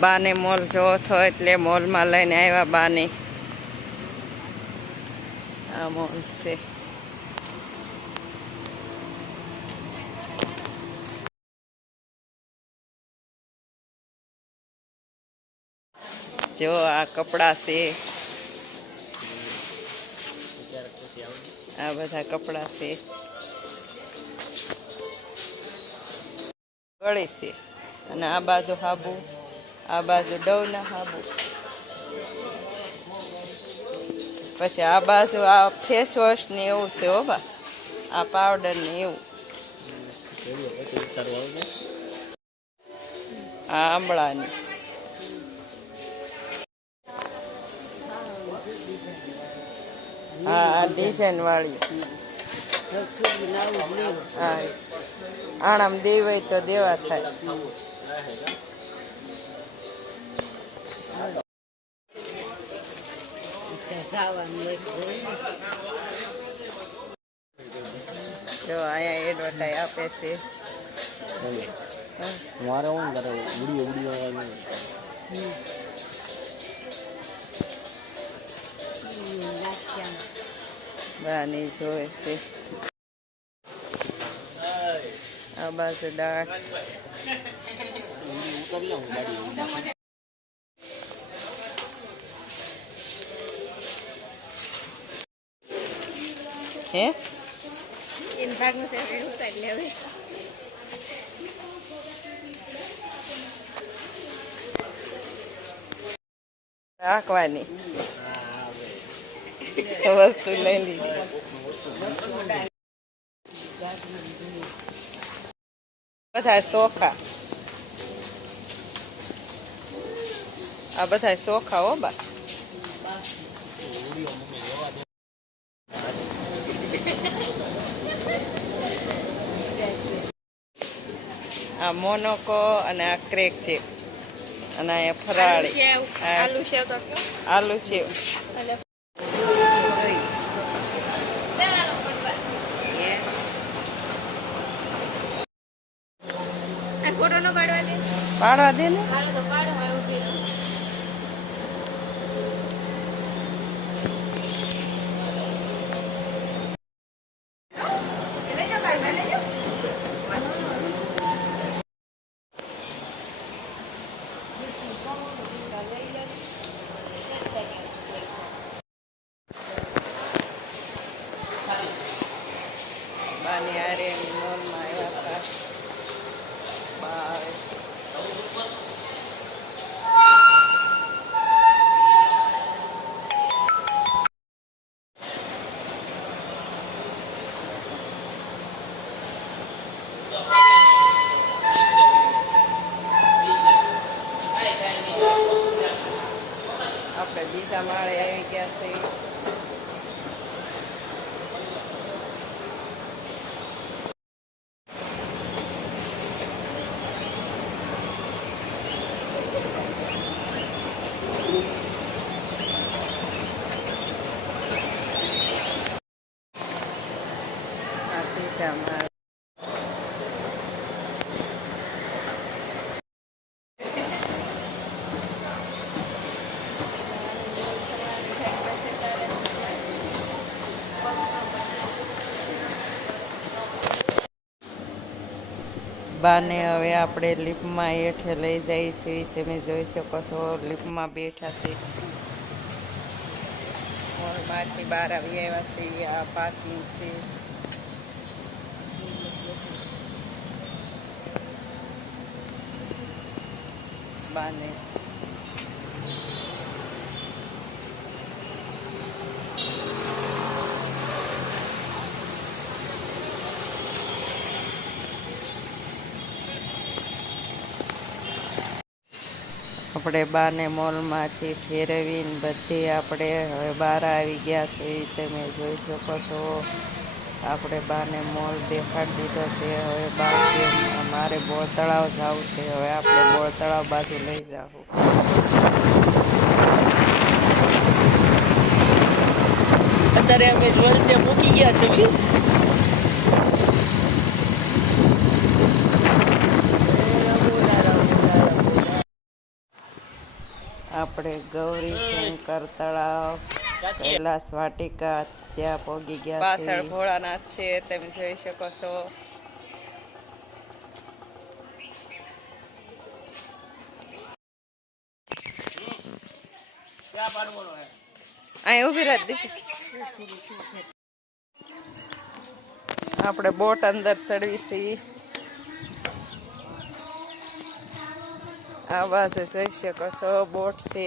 બાને મોલ જોવો થયો એટલે મોલમાં લઈને આવ્યા બાને. આ મોલ છે. જો આ કપડા છે. આ બધા કપડા છે. ગળી છે. અને આ બાજુ હાબુ. આ બાજુ ડવના હાબુ. પછી આ બાજુ આ ફેસ વોશ ને એવું છે હો બા. આ પાવડર ને એવું. આ આંબળાની. હા ડિઝાઇન વાળી. હા આણામ દેવાય તો દેવા થાય. જો અહીંયા એડવર્ટાઈ આપે છે હા. મારે હું કરે વીડિયો વીડિયો બાની જોવે છે આ બાજુ દાળ હું? રાખવાની. વસ્તુ લઈ લીધી. બધા ચોખા આ બધા સોખા હો બા. આ મોનોકો અને આ ક્રેક છે. અને અહીંયા ફરાળી. આલુ સેવ. આલુ સેવ પાડવા દે. ને? હાલો તો પાડો હવે ઊભી રહો. બાની હારે મોલમાં આવ્યા હતા બા આવે આપણે બીજા માળે આવી ગયા છે આ બીજા માળે બાને હવે આપણે લિફ્ટમાં હેઠે લઈ જઈએ છીએ. તમે જોઈ શકો છો, લિફ્ટમાં બેઠા છે. મોલમાંથી બહાર આવી આવ્યા છીએ, આ પાર્કિંગ છે. બાને આપણે બાને મોલમાંથી ફેરવીને બધી આપણે હવે બહાર આવી ગયા છે એ તમે જોઈ શકો છો. આપણે બાને મોલ દેખાડી દીધો છે, હવે બા મારે બોર તળાવ જવું છે, હવે આપણે બોળ તળાવ બાજુ લઈ જાઉં અત્યારે અમે જ્વેલરી મૂકી ગયા છીએ આપણે ગૌરી શંકર તળાવ કૈલાસ વાટિકા ત્યાં પહોંચી ગયા પાછળ ભોળાનાથ છે તમે જોઈ શકો છો. અહીં ઊભી રાખ આપણે બોટ અંદર ચડવી છીએ. આ બાજુ જોઈ શકો છો બોટ છે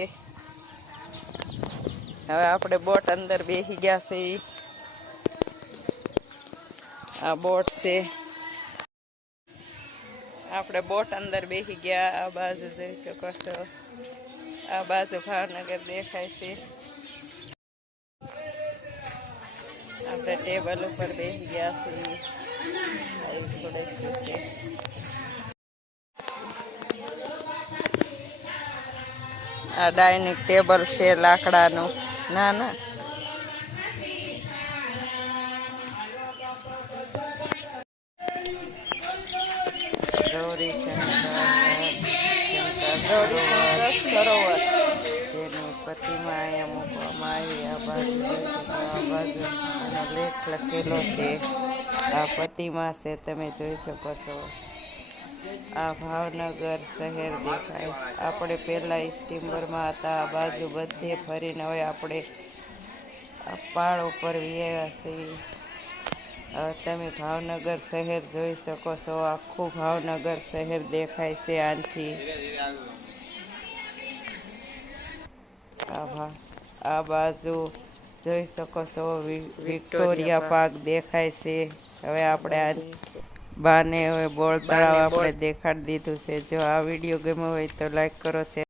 હવે આપણે બોટ અંદર બેસી ગયા છીએ. આ બોટ છે આપણે બોટ અંદર બેસી ગયા. આ બાજુ જોઈ શકો છો આ બાજુ ભાવનગર દેખાય છે. આપણે ટેબલ ઉપર બેસી ગયા છીએ. આવી આ ડાઇનિંગ ટેબલ છે લાકડાનું. ના ના. સરોવર. તેની પ્રતિમા અહીંયા મૂકવામાં આવી. આ બાજુ લેખ લખેલો છે. આ પ્રતિમા છે, તમે જોઈ શકો છો. આ ભાવનગર શહેર દેખાય. આપણે પહેલાં સ્ટીમરમાં હતા. આ બાજુ બધે ફરીને હવે આપણે પાળ ઉપર વ્યાયા છીએ. હવે તમે ભાવનગર શહેર જોઈ શકો છો. આખું ભાવનગર શહેર દેખાય છે આનથી. આ બાજુ જોઈ શકો છો. વિક્ટોરિયા પાર્ક દેખાય છે. હવે આપણે આ બાને હવે બોળ તળાવ આપણે દેખાડી દીધું છે. જો આ વીડિયો ગમ્યો હોય તો લાઈક કરો શેર